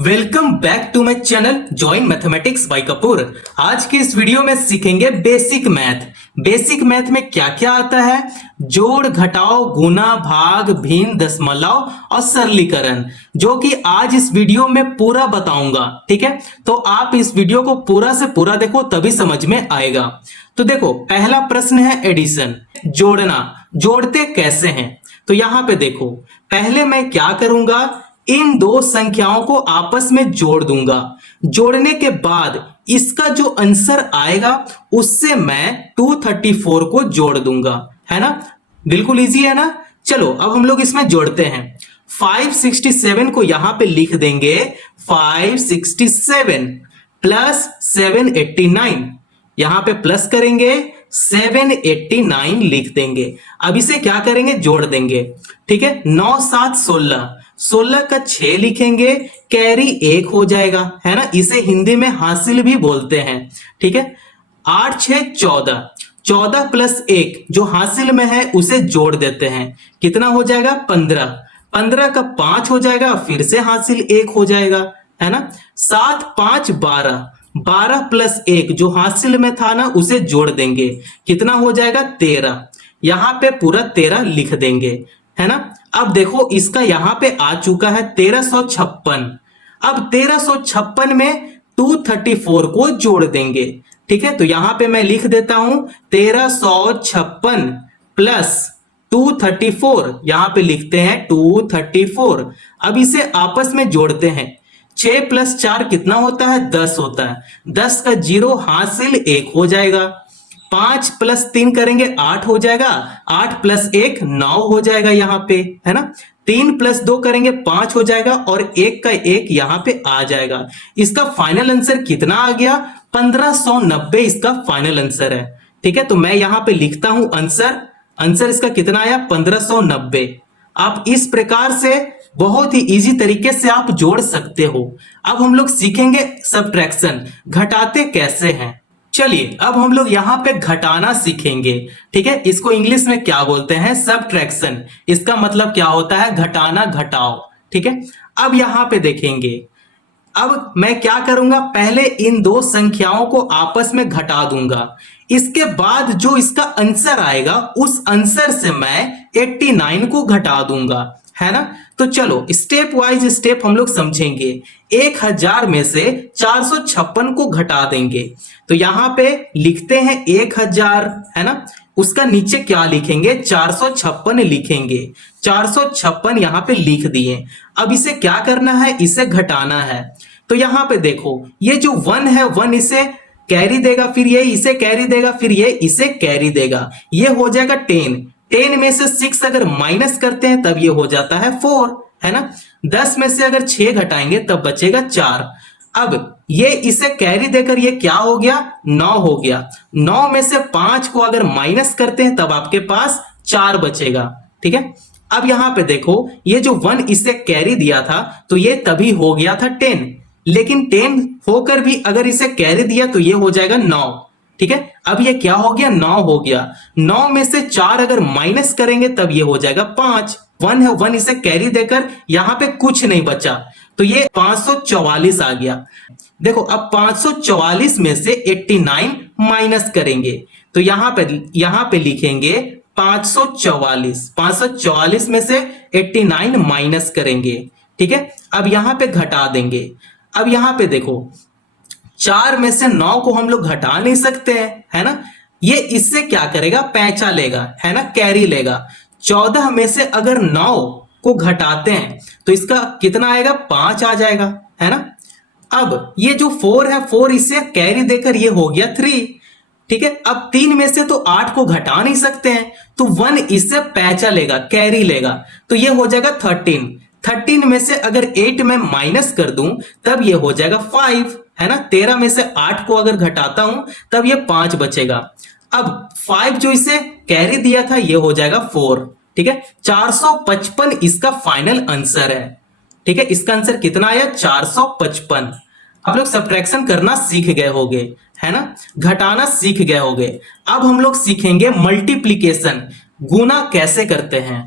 Welcome back to my channel join mathematics by Kapoor. आज की इस वीडियो में सीखेंगे बेसिक मैथ। बेसिक मैथ में क्या क्या आता है, जोड़ घटाओ गुना भाग भिन्न दशमलव और सरलीकरण, जो कि आज इस वीडियो में पूरा बताऊंगा। ठीक है, तो आप इस वीडियो को पूरा से पूरा देखो तभी समझ में आएगा। तो देखो, पहला प्रश्न है एडिशन, जोड़ना। जोड़ते कैसे हैं, तो यहां पे देखो, पहले मैं क्या करूंगा, इन दो संख्याओं को आपस में जोड़ दूंगा। जोड़ने के बाद इसका जो आंसर आएगा उससे मैं 234 को जोड़ दूंगा, है ना। बिल्कुल इजी है ना। चलो अब हम लोग इसमें जोड़ते हैं। 567 को यहां पे लिख देंगे 567 प्लस 789, यहां पे प्लस करेंगे 789 लिख देंगे। अब इसे क्या करेंगे, जोड़ देंगे। ठीक है, 9 7 16, 16 का 6 लिखेंगे, कैरी 1 हो जाएगा, है ना। इसे हिंदी में हासिल भी बोलते हैं। ठीक है, 8 6 14, 14 प्लस 1 जो हासिल में है उसे जोड़ देते हैं, कितना हो जाएगा 15, 15 का 5 हो जाएगा, फिर से हासिल 1 हो जाएगा, है ना। 7 5 12, 12 प्लस 1 जो हासिल में था ना उसे जोड़ देंगे, कितना हो जाएगा 13, यहां पे पूरा 13 लिख देंगे, है ना। अब देखो इसका यहां पे आ चुका है 1356। अब 1356 में 234 को जोड़ देंगे। ठीक है, तो यहां पे मैं लिख देता हूं 1356 प्लस 234, यहां पे लिखते हैं 234। अब इसे आपस में जोड़ते हैं। 6 प्लस 4 कितना होता है, 10 होता है। 10 का 0 हासिल 1 हो जाएगा। 5 प्लस 3 करेंगे 8 हो जाएगा, 8 प्लस 1 9 हो जाएगा यहां पे, है ना। 3 प्लस 2 करेंगे 5 हो जाएगा और 1 का 1 यहां पे आ जाएगा। इसका फाइनल आंसर कितना आ गया, 1590 इसका फाइनल आंसर है। ठीक है, तो मैं यहां पे लिखता हूं आंसर, आंसर इसका कितना आया 1590। आप इस प्रकार से बहुत ही इजी तरीके से आप जोड़ सकते हो। अब हम लोग सीखेंगे सब्ट्रैक्शन, घटाते कैसे हैं। चलिए अब हम लोग यहां पे घटाना सीखेंगे। ठीक है, इसको इंग्लिश में क्या बोलते हैं, सब्ट्रैक्शन। इसका मतलब क्या होता है, घटाना, घटाओ। ठीक है, अब यहां पे देखेंगे, अब मैं क्या करूंगा, पहले इन दो संख्याओं को आपस में घटा दूंगा। इसके बाद जो इसका आंसर आएगा उस आंसर से मैं 89 को घटा दूंगा, है ना। तो चलो स्टेप वाइज स्टेप हम लोग समझेंगे। 1000 में से 456 को घटा देंगे, तो यहां पे लिखते हैं 1000, है ना। उसका नीचे क्या लिखेंगे, 456 लिखेंगे। 456 यहां पे लिख दिए। अब इसे क्या करना है, इसे घटाना है। तो यहां पे देखो, ये जो 1 है 1 इसे कैरी देगा, फिर ये इसे कैरी देगा, फिर ये इसे कैरी देगा, ये हो जाएगा 10। 10 में से 6 अगर माइनस करते हैं तब ये हो जाता है 4, है ना। 10 में से अगर 6 घटाएंगे तब बचेगा 4। अब ये इसे कैरी देकर ये क्या हो गया, 9 हो गया। 9 में से 5 को अगर माइनस करते हैं तब आपके पास 4 बचेगा। ठीक है, अब यहां पे देखो, ये जो 1 इसे कैरी दिया था तो ये तभी हो गया था 10, लेकिन 10 होकर भी अगर इसे कैरी दिया तो ये हो जाएगा 9। ठीक है, अब ये क्या हो गया, 9 हो गया। 9 में से 4 अगर माइनस करेंगे तब ये हो जाएगा 5। 1 है 1 इसे कैरी देकर यहां पे कुछ नहीं बचा, तो ये 544 आ गया। देखो अब 544 में से 89 माइनस करेंगे, तो यहां पे लिखेंगे 544। 544 में से 89 माइनस करेंगे। ठीक है, अब यहां पे घटा देंगे। अब यहां पे देखो, 4 में से 9 को हम लोग घटा नहीं सकते हैं, है ना। ये इससे क्या करेगा, पैंचा लेगा, है ना, कैरी लेगा। 14 में से अगर 9 को घटाते हैं तो इसका कितना आएगा, 5 आ जाएगा, है ना। अब ये जो 4 है 4 इसे कैरी देकर ये हो गया 3। ठीक है, अब 3 में से तो 8 को घटा नहीं सकते हैं, तो 1 इससे पैंचा लेगा, कैरी लेगा, तो ये हो जाएगा 13। 13 में से अगर 8 में माइनस कर दूं तब ये हो जाएगा 5, है ना। 13 में से 8 को अगर घटाता हूं तब ये 5 बचेगा। अब 5 जो इसे कैरी दिया था ये हो जाएगा 4। ठीक है, 455 इसका फाइनल आंसर है। ठीक है, इसका आंसर कितना आया, 455। आप लोग सब्ट्रैक्शन करना सीख गए होंगे, है ना, घटाना सीख गए होंगे। अब हम लोग सीखेंगे मल्टीप्लीकेशन, गुना कैसे करते हैं।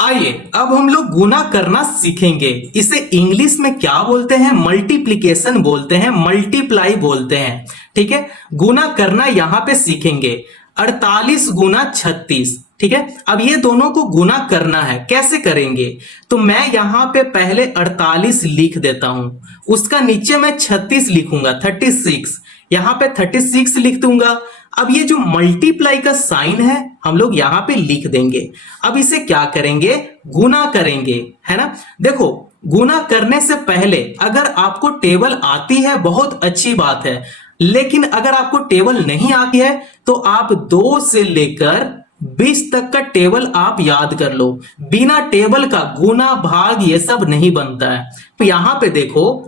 आइए अब हम लोग गुना करना सीखेंगे। इसे इंग्लिश में क्या बोलते हैं? मल्टीप्लिकेशन बोलते हैं, मल्टीप्लाई बोलते हैं। ठीक है, गुना करना यहां पे सीखेंगे। 48 गुना 36। ठीक है, अब ये दोनों को गुना करना है, कैसे करेंगे? तो मैं यहां पे पहले 48 लिख देता हूं, उसका नीचे मैं 36 लिखूंगा, 36। यहां पे 36 लिख दूंगा। अब ये जो मल्टीप्लाई का साइन है हम लोग यहां पे लिख देंगे। अब इसे क्या करेंगे? गुना करेंगे, है ना। देखो, गुना करने से पहले अगर आपको टेबल आती है बहुत अच्छी बात है, लेकिन अगर आपको टेबल नहीं आती है तो आप 2 से लेकर 20 तक का टेबल आप याद कर लो। बिना टेबल का गुना भाग ये सब नहीं बनता है। तो यहां पे देखो,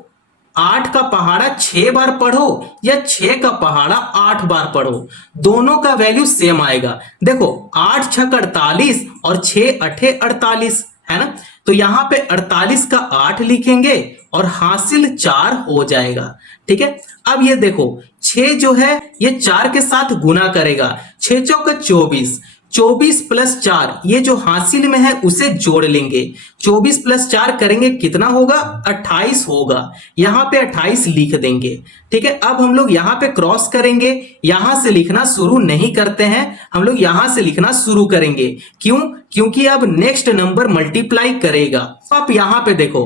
8 का पहाड़ा 6 बार पढ़ो या 6 का पहाड़ा 8 बार पढ़ो, दोनों का वैल्यू सेम आएगा। देखो, 8 छक 48 और 6 अठे 48, है ना। तो यहां पे 48 का 8 लिखेंगे और हासिल 4 हो जाएगा। ठीक है, अब ये देखो, 6 जो है ये 4 के साथ गुना करेगा, 6 चौका 24, 24 प्लस 4 ये जो हासिल में है उसे जोड़ लेंगे। 24 प्लस 4 करेंगे कितना होगा? 28 होगा। यहां पे 28 लिख देंगे। ठीक है, अब हम लोग यहां पे क्रॉस करेंगे, यहां से लिखना शुरू नहीं करते हैं, हम लोग यहां से लिखना शुरू करेंगे। क्यों? क्योंकि अब नेक्स्ट नंबर मल्टीप्लाई करेगा। आप यहां पे देखो,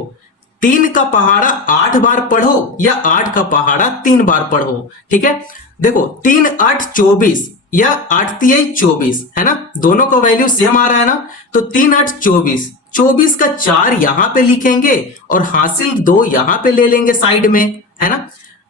3 का पहाड़ा 8 बार पढ़ो या 8 का पहाड़ा 3 बार पढ़ो। ठीक है, देखो 3 8 24 या 8 तिहाई 24, है ना, दोनों का वैल्यू सेम आ रहा है ना। तो 3 8 24, 24 का 4 यहां पे लिखेंगे और हासिल 2 यहां पे ले लेंगे साइड में, है ना।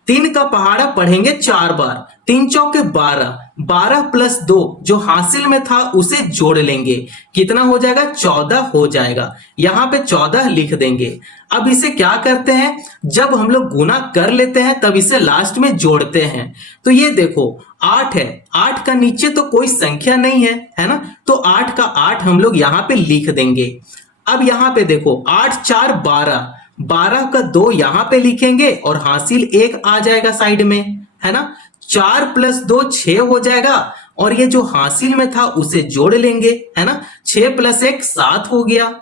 3 का पहाड़ा पढ़ेंगे 4 बार, 3 चौके 12, 12 प्लस 2 जो हासिल में था उसे जोड़ लेंगे, कितना हो जाएगा? 14 हो जाएगा। यहां पे 14 लिख देंगे। अब इसे क्या करते हैं, जब हम लोग गुना कर लेते हैं तब इसे लास्ट में जोड़ते हैं। तो ये देखो 8 है, 8 का नीचे तो कोई संख्या नहीं है ना, तो 8 का 8 हम लोग यहां पे लिख देंगे। अब यहां पे देखो, 8 4 12, 12 का 2 यहां पे लिखेंगे और हासिल 1 आ जाएगा साइड में, है ना। 4 प्लस 2 6 हो जाएगा और ये जो हासिल में था उसे जोड़ लेंगे, है ना। 6 प्लस 1 7 हो गया।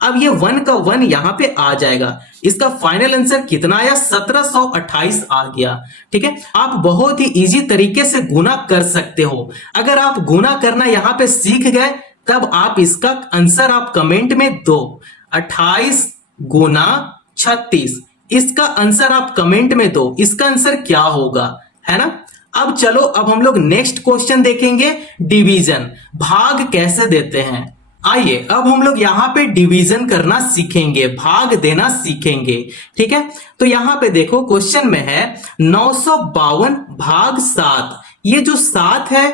अब ये 1 का 1 यहां पे आ जाएगा। इसका फाइनल आंसर कितना आया? 1728 आ गया। ठीक है, आप बहुत ही इजी तरीके से गुना कर सकते हो। अगर आप गुना करना यहां पे सीख गए तब आप इसका आंसर आप कमेंट में दो। 28 गुना 36, इसका आंसर आप कमेंट में दो, इसका आंसर क्या होगा, है ना। अब चलो, अब हम लोग नेक्स्ट क्वेश्चन देखेंगे, डिवीजन, भाग कैसे देते हैं। आइए अब हम लोग यहां पे डिवीजन करना सीखेंगे, भाग देना सीखेंगे। ठीक है, तो यहां पे देखो क्वेश्चन में है 952 भाग 7। ये जो 7 है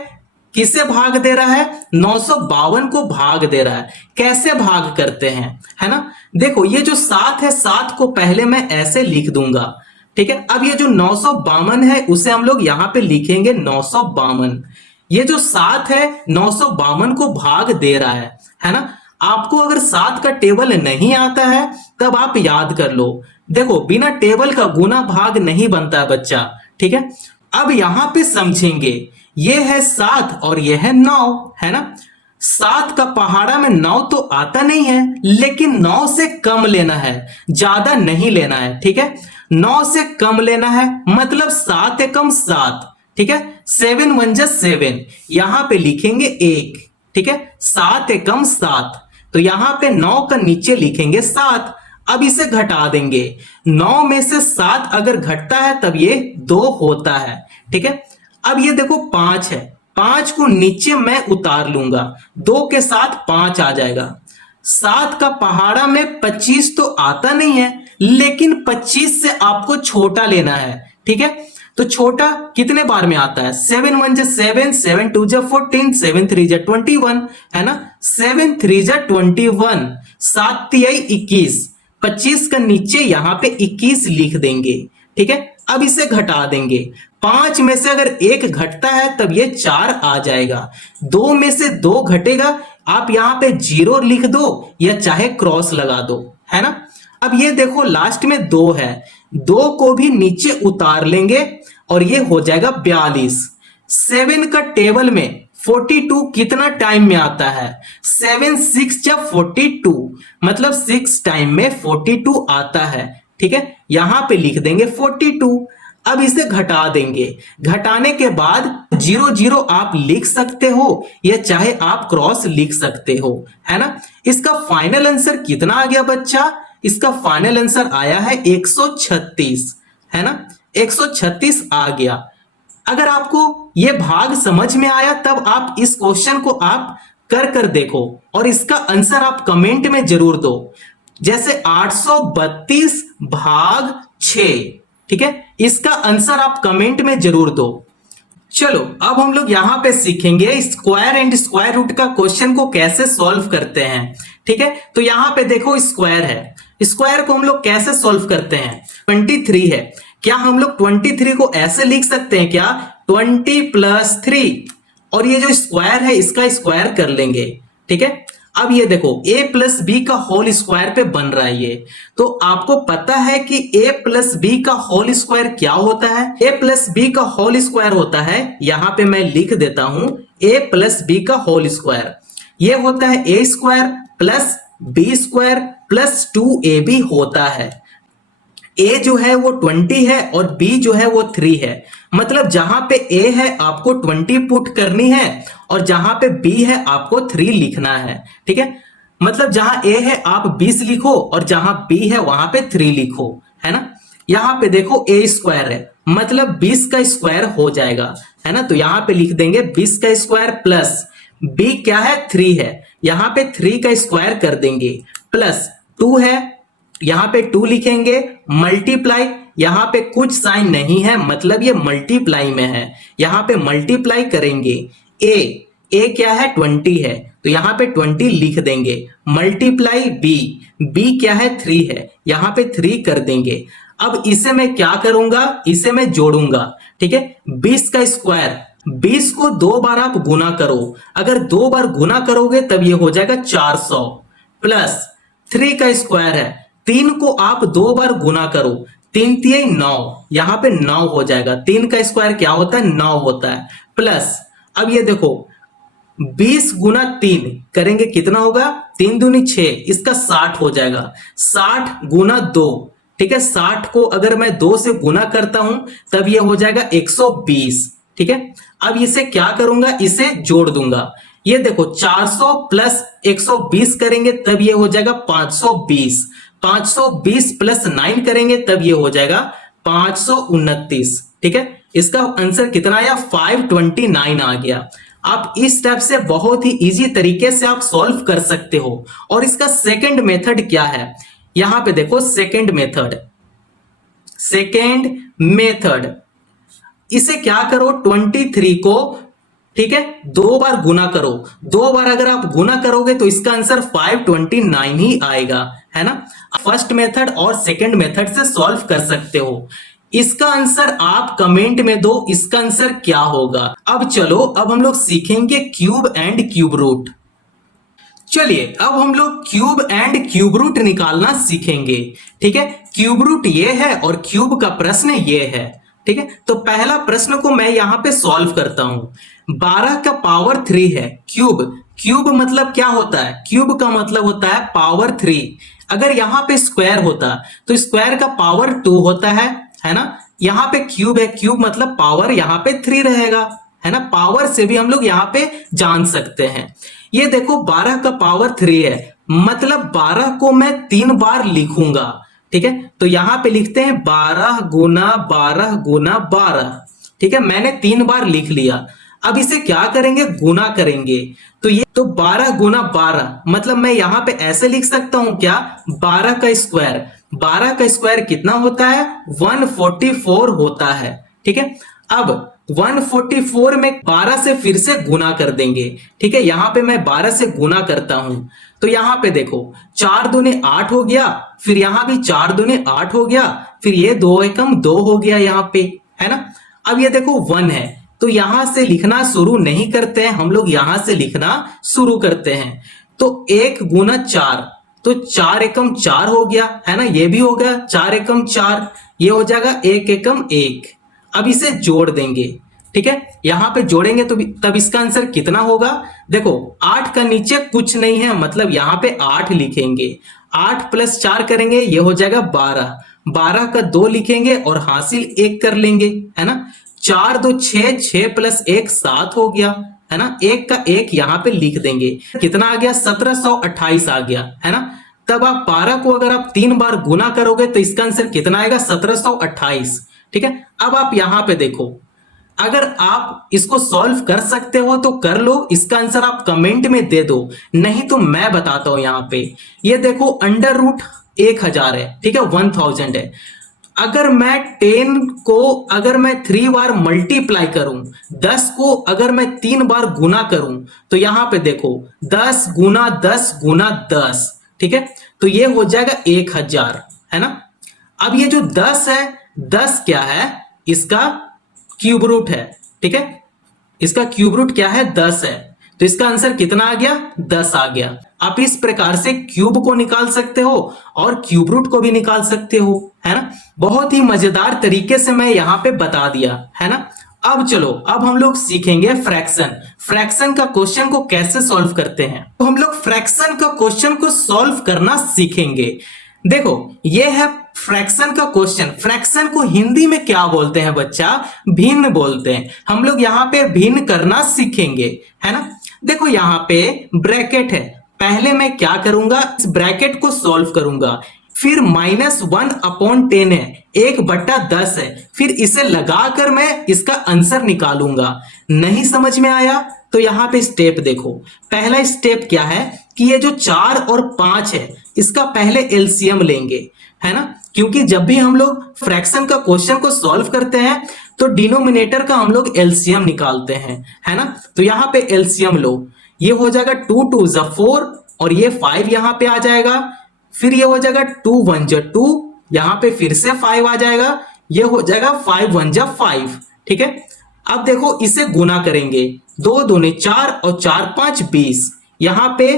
किसे भाग दे रहा है? 952 को भाग दे रहा है। कैसे भाग करते हैं, है ना। देखो, ये जो 7 है, 7 को पहले मैं ऐसे लिख दूंगा। ठीक है, अब ये जो 952 है उसे हम लोग यहां पे लिखेंगे 952। ये जो 7 है 952 को भाग दे रहा है ना। आपको अगर 7 का टेबल नहीं आता है तब आप याद कर लो। देखो, बिना टेबल का गुना भाग नहीं बनता है बच्चा। ठीक है, अब यहां पे समझेंगे, ये है 7 और ये है 9, है ना। 7 का पहाड़ा में 9 तो आता नहीं है, लेकिन 9 से कम लेना है, ज्यादा नहीं लेना है। ठीक है, 9 से कम लेना है, मतलब 7 एकम 7। ठीक है, 7 1 जा 7, यहां पे लिखेंगे 1। ठीक है, 7 एकम 7, तो यहां पे 9 का नीचे लिखेंगे 7। अब इसे घटा देंगे, 9 में से 7 अगर घटता है तब ये 2 होता है। ठीक है, अब ये देखो 5 है, 5 को नीचे मैं उतार लूंगा, 2 के साथ 5 आ जाएगा। 7 का पहाड़ा में 25 तो आता नहीं है, लेकिन 25 से आपको छोटा लेना है। ठीक है, तो छोटा कितने बार में आता है? 7 1 जा 7, 7 2 जा 14, 7 3 जा 21, है ना। 7 3 जा 21, 7 तिहाई 21, 25 का नीचे यहां पे 21 लिख देंगे। ठीक है, अब इसे घटा देंगे, 5 में से अगर 1 घटता है तब ये 4 आ जाएगा। 2 में से 2 घटेगा, आप यहां पे 0 लिख दो या चाहे क्रॉस लगा दो, है ना। अब ये देखो लास्ट में 2 है, 2 को भी नीचे उतार लेंगे और ये हो जाएगा 42। 7 का टेबल में 42 कितना टाइम में आता है? 7 6 या 42, मतलब 6 टाइम में 42 आता है। ठीक है, यहां पे लिख देंगे 42। अब इसे घटा देंगे, घटाने के बाद 0 0 आप लिख सकते हो या चाहे आप क्रॉस लिख सकते हो, है ना। इसका फाइनल आंसर कितना आ गया बच्चा? इसका फाइनल आंसर आया है 136, है ना, 136 आ गया। अगर आपको ये भाग समझ में आया तब आप इस क्वेश्चन को आप कर देखो और इसका आंसर आप कमेंट में जरूर दो। जैसे 832 भाग 6, ठीक है, इसका आंसर आप कमेंट में जरूर दो। चलो अब हम लोग यहां पे सीखेंगे स्क्वायर एंड स्क्वायर रूट का क्वेश्चन को कैसे सॉल्व करते हैं। ठीक है, तो यहां पे देखो स्क्वायर है, स्क्वायर को हम लोग कैसे सॉल्व करते हैं? 23 है, क्या हम लोग 23 को ऐसे लिख सकते हैं क्या? 20 + 3, और ये जो स्क्वायर है इसका स्क्वायर कर लेंगे। ठीक है, अब ये देखो a + b का होल स्क्वायर पे बन रहा है ये, तो आपको पता है कि a + b का होल स्क्वायर क्या होता है? a + b का होल स्क्वायर होता है, यहां पे मैं लिख देता हूं a + b का होल स्क्वायर, ये होता है a² + b² + 2ab होता है। a जो है वो 20 है और b जो है वो 3 है, मतलब जहां पे a है आपको 20 पुट करनी है और जहां पे b है आपको 3 लिखना है। ठीक है, मतलब जहां a है आप 20 लिखो और जहां b है वहां पे 3 लिखो, है ना। यहां पे देखो a² है, मतलब 20 का स्क्वायर हो जाएगा, है ना, तो यहां पे लिख देंगे 20 का स्क्वायर प्लस b क्या है? 3 है, यहां पे 3 का स्क्वायर कर देंगे, प्लस 2 है, यहां पे 2 लिखेंगे, मल्टीप्लाई, यहां पे कुछ साइन नहीं है मतलब ये मल्टीप्लाई में है, यहां पे मल्टीप्लाई करेंगे। a क्या है? 20 है, तो यहां पे 20 लिख देंगे, मल्टीप्लाई b क्या है? 3 है, यहां पे 3 कर देंगे। अब इसे मैं क्या करूंगा? इसे मैं जोड़ूंगा। ठीक है, 20 का स्क्वायर, 20 को 2 बार आप गुना करो, अगर 2 बार गुना करोगे तब ये हो जाएगा 400, प्लस 3 का स्क्वायर है, 3 को आप 2 बार गुना करो, 3 3 9, यहां पे 9 हो जाएगा, 3 का स्क्वायर क्या होता है? 9 होता है, प्लस अब ये देखो 20 गुना 3 करेंगे कितना होगा? 3 दूनी 6, इसका 60 हो जाएगा, 60 गुना 2, ठीक है, 60 को अगर मैं 2 से गुना करता हूं तब ये हो जाएगा 120। ठीक है, अब इसे क्या करूंगा? इसे जोड़ दूंगा, ये देखो 400 + 120 करेंगे तब ये हो जाएगा 520, 520 + 9 करेंगे तब ये हो जाएगा 529। ठीक है, इसका आंसर कितना आया? 529 आ गया। आप इस स्टेप से बहुत ही इजी तरीके से आप सॉल्व कर सकते हो। और इसका सेकंड मेथड क्या है? यहां पे देखो सेकंड मेथड, इसे क्या करो? 23 को, ठीक है, 2 बार गुना करो, 2 बार अगर आप गुना करोगे तो इसका आंसर 529 ही आएगा, है ना। फर्स्ट मेथड और सेकंड मेथड से सॉल्व कर सकते हो। इसका आंसर आप कमेंट में दो, इसका आंसर क्या होगा। अब चलो अब हम लोग सीखेंगे क्यूब एंड क्यूब रूट। चलिए अब हम लोग क्यूब एंड क्यूब रूट निकालना सीखेंगे। ठीक है, क्यूब रूट ये है और क्यूब का प्रश्न ये है। ठीक है, तो पहला प्रश्न को मैं यहां पे सॉल्व करता हूं। 12 का पावर 3 है, क्यूब मतलब क्या होता है? क्यूब का मतलब होता है पावर 3। अगर यहां पे स्क्वायर होता तो स्क्वायर का पावर 2 होता है ना। यहां पे क्यूब है, क्यूब मतलब पावर यहां पे 3 रहेगा, है ना। पावर से भी हम लोग यहां पे जान सकते हैं। ये देखो 12 का पावर 3 है, मतलब 12 को मैं 3 बार लिखूंगा। ठीक है, तो यहां पे लिखते हैं 12 गुना 12 गुना 12। ठीक है, मैंने 3 बार लिख लिया। अब इसे क्या करेंगे? गुना करेंगे। तो ये तो 12 गुना 12, मतलब मैं यहां पे ऐसे लिख सकता हूं क्या? 12 का स्क्वायर, 12 का स्क्वायर कितना होता है? 144 होता है। ठीक है, अब 144 में 12 से फिर से गुना कर देंगे। ठीक है, यहां पे मैं 12 से गुना करता हूं, तो यहां पे देखो 4 दूने 8 हो गया, फिर यहां भी 4 दूने 8 हो गया, फिर ये 2 एकम 2 हो गया यहां पे, है ना। अब ये देखो 1 है, तो यहां से लिखना शुरू नहीं करते हैं हम लोग, यहां से लिखना शुरू करते हैं। तो 1 गुना 4, तो 4 एकम 4 हो गया, है ना, ये भी हो गया 4 एकम 4, ये हो जाएगा 1 एकम 1। अब इसे जोड़ देंगे, ठीक है, यहां पे जोड़ेंगे तो तब इसका आंसर कितना होगा। देखो 8 का नीचे कुछ नहीं है, मतलब यहां पे 8 लिखेंगे, 8 प्लस 4 करेंगे, ये हो जाएगा 12, 12 का 2 लिखेंगे और हासिल 1 कर लेंगे, है ना। 4 2 6, 6 प्लस 1 7 हो गया, है ना। 1 का 1 यहां पे लिख देंगे, कितना आ गया 1728 आ गया, है ना। तब आप 12 को अगर आप 3 बार गुना करोगे तो इसका आंसर कितना आएगा 1728। ठीक है, अब आप यहां पे देखो, अगर आप इसको सॉल्व कर सकते हो तो कर लो, इसका आंसर आप कमेंट में दे दो, नहीं तो मैं बताता हूं। यहां पे ये देखो अंडर रूट 1000 है, ठीक है, 1000 है। अगर मैं 10 को अगर मैं 3 बार मल्टीप्लाई करूं, 10 को अगर मैं 3 बार गुना करूं, तो यहां पे देखो 10 गुना 10 गुना 10, ठीक है, तो ये हो जाएगा 1000, है ना। अब ये जो 10 है, 10 क्या है, इसका क्यूब रूट है, ठीक है, इसका क्यूब रूट क्या है 10 है, तो इसका आंसर कितना आ गया 10 आ गया। आप इस प्रकार से क्यूब को निकाल सकते हो और क्यूब रूट को भी निकाल सकते हो, है ना। बहुत ही मजेदार तरीके से मैं यहां पे बता दिया, है ना। अब चलो, अब हम लोग सीखेंगे फ्रैक्शन। फ्रैक्शन का क्वेश्चन को कैसे सॉल्व करते हैं, तो हम लोग फ्रैक्शन का क्वेश्चन को सॉल्व करना सीखेंगे। देखो ये है फ्रैक्शन का क्वेश्चन। फ्रैक्शन को हिंदी में क्या बोलते हैं बच्चा, भिन्न बोलते हैं। हम लोग यहाँ पे भिन्न करना सीखेंगे, है ना। देखो यहाँ पे ब्रैकेट है, पहले मैं क्या करूंगा, इस ब्रैकेट को सॉल्व करूंगा, फिर -1/10 है, 1/10 है, फिर इसे लगाकर मैं इसका आंसर निकालूंगा। नहीं समझ में आया तो यहां पे स्टेप देखो। पहला स्टेप क्या है कि ये जो 4 और 5 है, इसका पहले एलसीएम लेंगे, है ना, क्योंकि जब भी हम लोग फ्रैक्शन का क्वेश्चन को सॉल्व करते हैं तो डिनोमिनेटर का हम लोग एलसीएम निकालते हैं, है ना। तो यहां पे एलसीएम लो, ये हो जाएगा 2 2 4 और ये 5 यहां पे आ जाएगा, फिर ये हो जाएगा 2 1 2, यहां पे फिर से 5 आ जाएगा, ये हो जाएगा 5 1 5, ठीक है। अब देखो इसे गुना करेंगे, 2 दूनी 4 और 4 5 20, यहां पे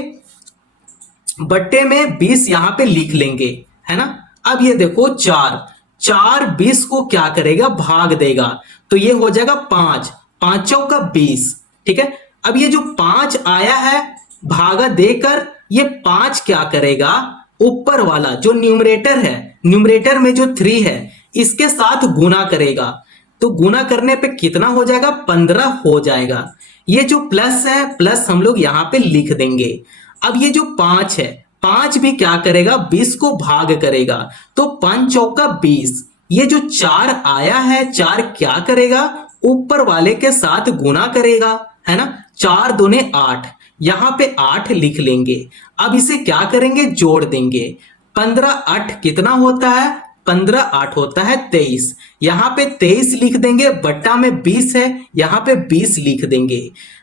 बट्टे में 20 यहां पे लिख लेंगे, है ना। अब ये देखो 4 4 20 को क्या करेगा भाग देगा, तो ये हो जाएगा 5 5 का 20, ठीक है। अब ये जो 5 आया है भागा देकर, ये 5 क्या करेगा, ऊपर वाला जो न्यूमरेटर है, न्यूमरेटर में जो 3 है इसके साथ गुना करेगा, तो गुना करने पे कितना हो जाएगा 15 हो जाएगा। ये जो प्लस है, प्लस हम लोग यहां पे लिख देंगे। अब ये जो 5 है, 5 भी क्या करेगा 20 को भाग करेगा, तो 5 चौका 20, ये जो 4 आया है 4 क्या करेगा ऊपर वाले के साथ गुना करेगा, है ना। 4 दूने 8, यहां पे 8 लिख लेंगे। अब इसे क्या करेंगे जोड़ देंगे, 15 8 कितना होता है, 15 8 होता है 23, यहां पे 23 लिख देंगे, बट्टा में 20 है, यहां पे 20 लिख देंगे,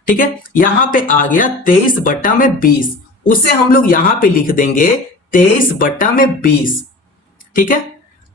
ठीक है। यहां पे आ गया 23 बट्टा में 20, उसे हम लोग यहां पे लिख देंगे 23 बट्टा में 20, ठीक है।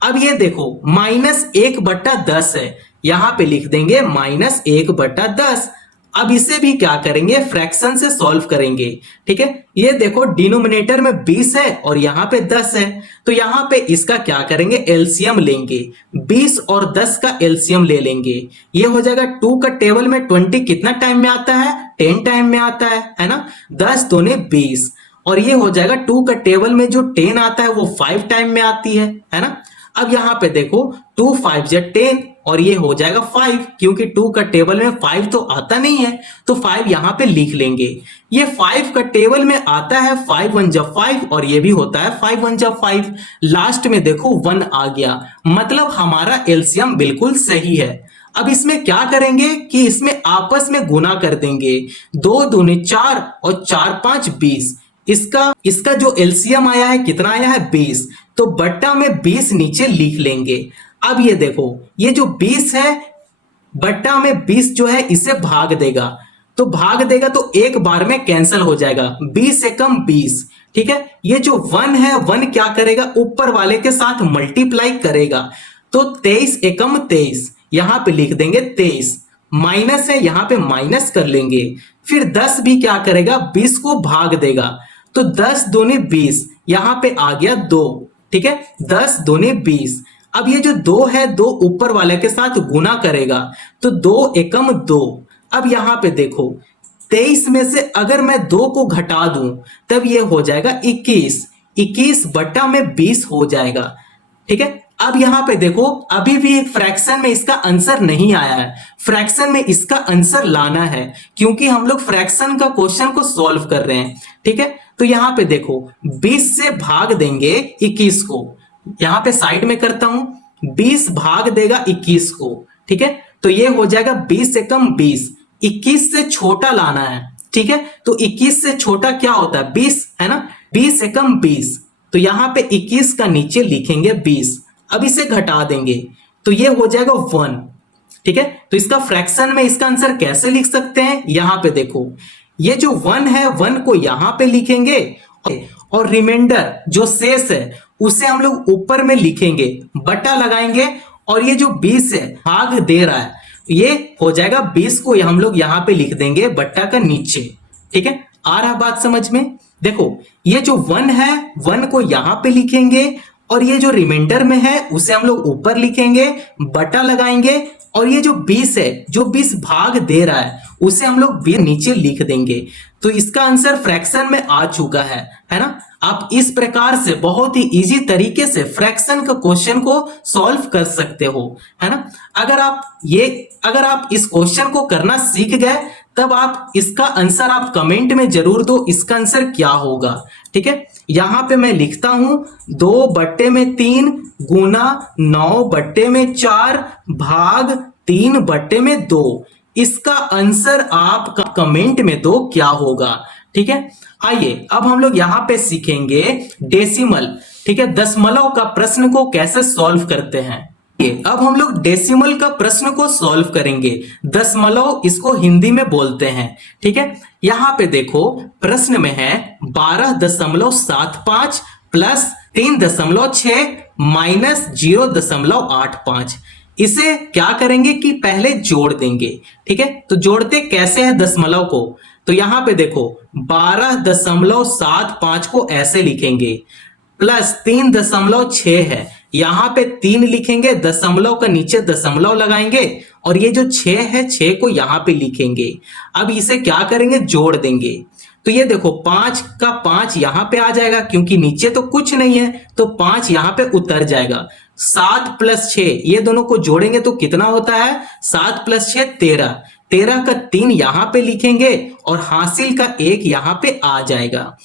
अब ये देखो -1/10 है, यहां पे लिख देंगे -1/10। अब इसे भी क्या करेंगे फ्रैक्शन से सॉल्व करेंगे, ठीक है। ये देखो डिनोमिनेटर में 20 है और यहां पे 10 है, तो यहां पे इसका क्या करेंगे एलसीएम लेंगे, 20 और 10 का एलसीएम ले लेंगे। ये हो जाएगा 2 का टेबल में 20 कितना टाइम में आता है 10 टाइम में आता है ना। 10 दूने 20, और ये हो जाएगा 2 का टेबल में जो 10 आता है वो 5 टाइम में आती है ना। अब यहां पे देखो 2 5 10 और ये हो जाएगा 5, क्योंकि 2 का टेबल में 5 तो आता नहीं है, तो 5 यहां पे लिख लेंगे। ये 5 का टेबल में आता है 5 1 5 और ये भी होता है 5 1 5, लास्ट में देखो 1 आ गया, मतलब हमारा एलसीएम बिल्कुल सही है। अब इसमें क्या करेंगे कि इसमें आपस में गुना कर देंगे, 2 दूनी 4 और 4 5 20, इसका जो एलसीएम आया है कितना आया है 20, तो बट्टा में 20 नीचे लिख लेंगे। अब ये देखो ये जो 20 है बट्टा में 20 जो है इसे भाग देगा, तो भाग देगा तो एक बार में कैंसिल हो जाएगा, 20 से कम 20, ठीक है। ये जो 1 है 1 क्या करेगा ऊपर वाले के साथ मल्टीप्लाई करेगा, तो 23 एकम 23, यहां पे लिख देंगे 23, माइनस है यहां पे माइनस कर लेंगे। फिर 10 भी क्या करेगा 20 को भाग देगा, तो 10 दूनी 20, यहां पे आ गया 2, ठीक है, 10 दूनी 20। अब ये जो 2 है 2 ऊपर वाले के साथ गुना करेगा तो 2 एकम 2। अब यहां पे देखो 23 में से अगर मैं 2 को घटा दूं तब ये हो जाएगा 21। 21 बटा में 20 हो जाएगा। ठीक है, अब यहां पे देखो अभी भी एक फ्रैक्शन में इसका आंसर नहीं आया है। फ्रैक्शन में इसका आंसर लाना है क्योंकि हम लोग फ्रैक्शन का क्वेश्चन को सॉल्व कर रहे हैं। ठीक है, तो यहां पे देखो 20 से भाग देंगे 21 को, यहां पे साइड में करता हूं, 20 भाग देगा 21 को। ठीक है, तो ये हो जाएगा 20 एकम 20। 21 से छोटा लाना है। ठीक है, तो 21 से छोटा क्या होता है 20 है ना, 20 एकम 20। तो यहां पे 21 का नीचे लिखेंगे 20। अब इसे घटा देंगे तो ये हो जाएगा 1। ठीक है, तो इसका फ्रैक्शन में इसका आंसर कैसे लिख सकते हैं, यहां पे देखो ये जो 1 है 1 को यहां पे लिखेंगे और रिमाइंडर जो शेष है उसे हम लोग ऊपर में लिखेंगे, बटा लगाएंगे और ये जो 20 है भाग दे रहा है ये हो जाएगा 20 को हम लोग यहां पे लिख देंगे बट्टा का नीचे। ठीक है, आ रहा बात समझ में। देखो ये जो 1 है 1 को यहां पे लिखेंगे और ये जो रिमाइंडर में है उसे हम लोग ऊपर लिखेंगे, बटा लगाएंगे और ये जो 20 है जो 20 भाग दे रहा है उसे हम लोग भी नीचे लिख देंगे। तो इसका आंसर फ्रैक्शन में आ चुका है ना। आप इस प्रकार से बहुत ही इजी तरीके से फ्रैक्शन का क्वेश्चन को सॉल्व कर सकते हो, है ना। अगर आप इस क्वेश्चन को करना सीख गए तब आप इसका आंसर आप कमेंट में जरूर दो, इसका आंसर क्या होगा। ठीक है, यहां पे मैं लिखता हूं 2/3 गुना 9/4 भाग 3/2। इसका आंसर आप कमेंट में दो क्या होगा। ठीक है, आइए अब हम लोग यहां पे सीखेंगे डेसिमल। ठीक है, दशमलव का प्रश्न को कैसे सॉल्व करते हैं। अब हम लोग डेसिमल का प्रश्न को सॉल्व करेंगे। दशमलव इसको हिंदी में बोलते हैं। ठीक है, यहां पे देखो प्रश्न में है 12.75 प्लस 3.6 माइनस 0.85। इसे क्या करेंगे कि पहले जोड़ देंगे। ठीक है, तो जोड़ते कैसे है दशमलव को, तो यहां पे देखो 12.75 को ऐसे लिखेंगे प्लस 3.6 है, यहां पे 3 लिखेंगे, दशमलव का नीचे दशमलव लगाएंगे और ये जो 6 है 6 को यहां पे लिखेंगे। अब इसे क्या करेंगे जोड़ देंगे। तो ये देखो 5 का 5 यहां पे आ जाएगा क्योंकि नीचे तो कुछ नहीं है तो 5 यहां पे उतर जाएगा। 7 प्लस 6 ये दोनों को जोड़ेंगे तो कितना होता है 7 प्लस 6 13। 13 का 3 यहां पे लिखेंगे और हासिल का 1 यहां पे आ जाएगा।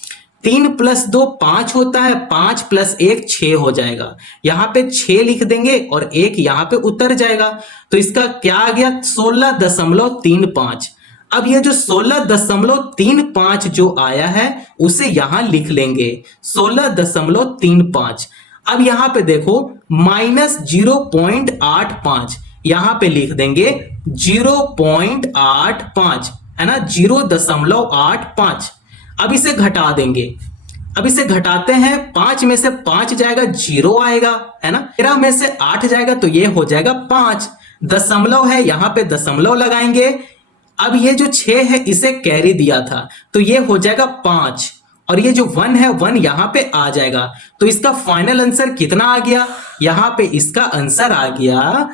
3 प्लस 2 5 होता है, 5 प्लस 1 6 हो जाएगा। यहां पे 6 लिख देंगे और 1 यहां पे उतर जाएगा। तो इसका क्या आ गया 16.35। अब ये जो 16.35 जो आया है उसे यहां लिख लेंगे 16.35। अब यहां पे देखो माइनस 0.85 यहां पे लिख देंगे 0.85 है ना, 0.85। अब इसे घटा देंगे। अब इसे घटाते हैं 5 में से 5 जाएगा 0 आएगा है ना, 13 में से 8 जाएगा तो ये हो जाएगा 5। दशमलव है यहां पे दशमलव लगाएंगे। अब ये जो 6 है इसे कैरी दिया था तो ये हो जाएगा 5 और ये जो 1 है 1 यहां पे आ जाएगा। तो इसका फाइनल आंसर कितना आ गया, यहां पे इसका आंसर आ गया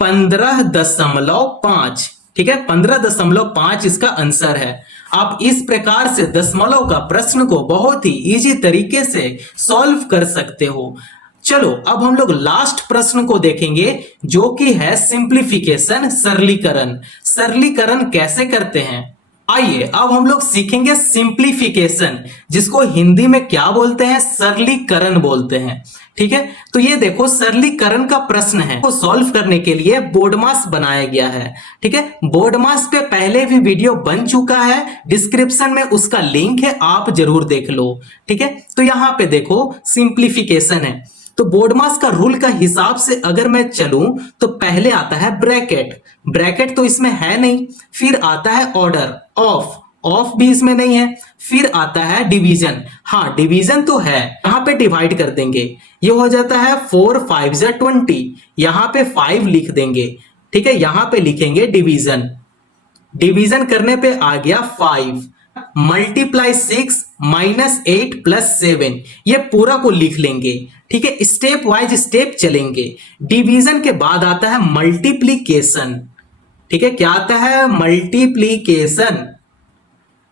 15.5। ठीक है, 15.5 इसका आंसर है। आप इस प्रकार से दशमलव का प्रश्न को बहुत ही इजी तरीके से सॉल्व कर सकते हो। चलो अब हम लोग लास्ट प्रश्न को देखेंगे जो कि है सिंप्लीफिकेशन, सरलीकरण। सरलीकरण कैसे करते हैं, आइए अब हम लोग सीखेंगे सिंप्लीफिकेशन, जिसको हिंदी में क्या बोलते हैं सरलीकरण बोलते हैं। ठीक है, तो ये देखो सरलीकरण का प्रश्न है, को सॉल्व करने के लिए बोर्डमास बनाया गया है। ठीक है, बोर्डमास पे पहले भी वीडियो बन चुका है, डिस्क्रिप्शन में उसका लिंक है, आप जरूर देख लो। ठीक है, तो यहां पे देखो सिंप्लीफिकेशन है तो बोर्डमास का रूल का हिसाब से अगर मैं चलूं तो पहले आता है ब्रैकेट, ब्रैकेट तो इसमें है नहीं, फिर आता है ऑर्डर, ऑफ, ऑफ भी इसमें नहीं है, फिर आता है डिवीजन, हाँ डिवीजन तो है, यहां पे डिवाइड कर देंगे, ये हो जाता है 4 5 20, यहां पे 5 लिख देंगे। ठीक है, यहां पे लिखेंगे डिवीजन, डिवीजन करने पे आ गया 5 मल्टीप्लाई 6 माइनस 8 प्लस 7, ये पूरा को लिख लेंगे। ठीक है, स्टेप वाइज स्टेप चलेंगे। डिवीजन के बाद आता है मल्टीप्लीकेशन। ठीक है, क्या आता है? मल्टीप्लीकेशन।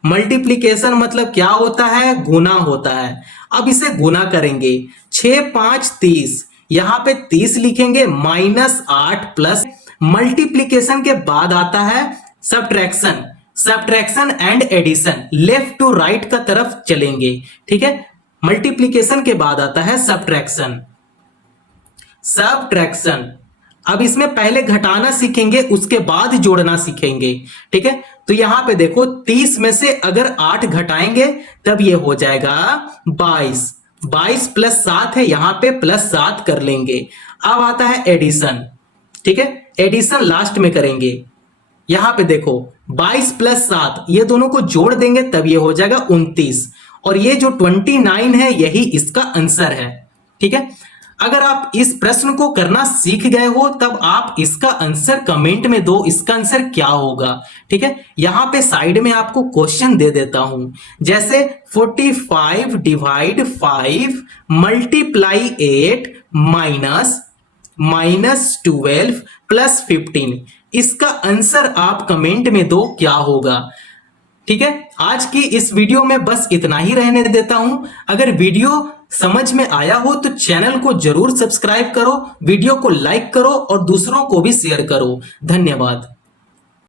मल्टीप्लीकेशन मतलब क्या होता है? गुना होता है। अब इसे गुना करेंगे, 6 5 30, यहां पे 30 लिखेंगे, -8 प्लस। मल्टीप्लीकेशन के बाद आता है subtraction. Subtraction and addition, left to right का तरफ चलेंगे। ठीक है, मल्टीप्लीकेशन के बाद आता है सब्ट्रैक्शन। सब्ट्रैक्शन, अब इसमें पहले घटाना सीखेंगे, उसके बाद जोड़ना सीखेंगे। ठीक है, तो यहां पे देखो 30 में से अगर 8 घटाएंगे तब ये हो जाएगा 22। 22 प्लस 7 है, यहां पे +7 कर लेंगे। अब आता है एडिशन। ठीक है, एडिशन लास्ट में करेंगे। यहां पे देखो 22 प्लस 7, ये दोनों को जोड़ देंगे तब ये हो जाएगा 29, और ये जो 29 है यही इसका आंसर है। ठीक है, अगर आप इस प्रश्न को करना सीख गए हो तब आप इसका आंसर कमेंट में दो, इसका आंसर क्या होगा। ठीक है, यहां पे साइड में आपको क्वेश्चन दे देता हूं, जैसे 45 डिवाइड 5 मल्टीप्लाई 8 -12 प्लस 15, इसका आंसर आप कमेंट में दो क्या होगा। ठीक है, आज की इस वीडियो में बस इतना ही रहने देता हूं। अगर वीडियो समझ में आया हो तो चैनल को जरूर सब्सक्राइब करो, वीडियो को लाइक करो और दूसरों को भी शेयर करो। धन्यवाद।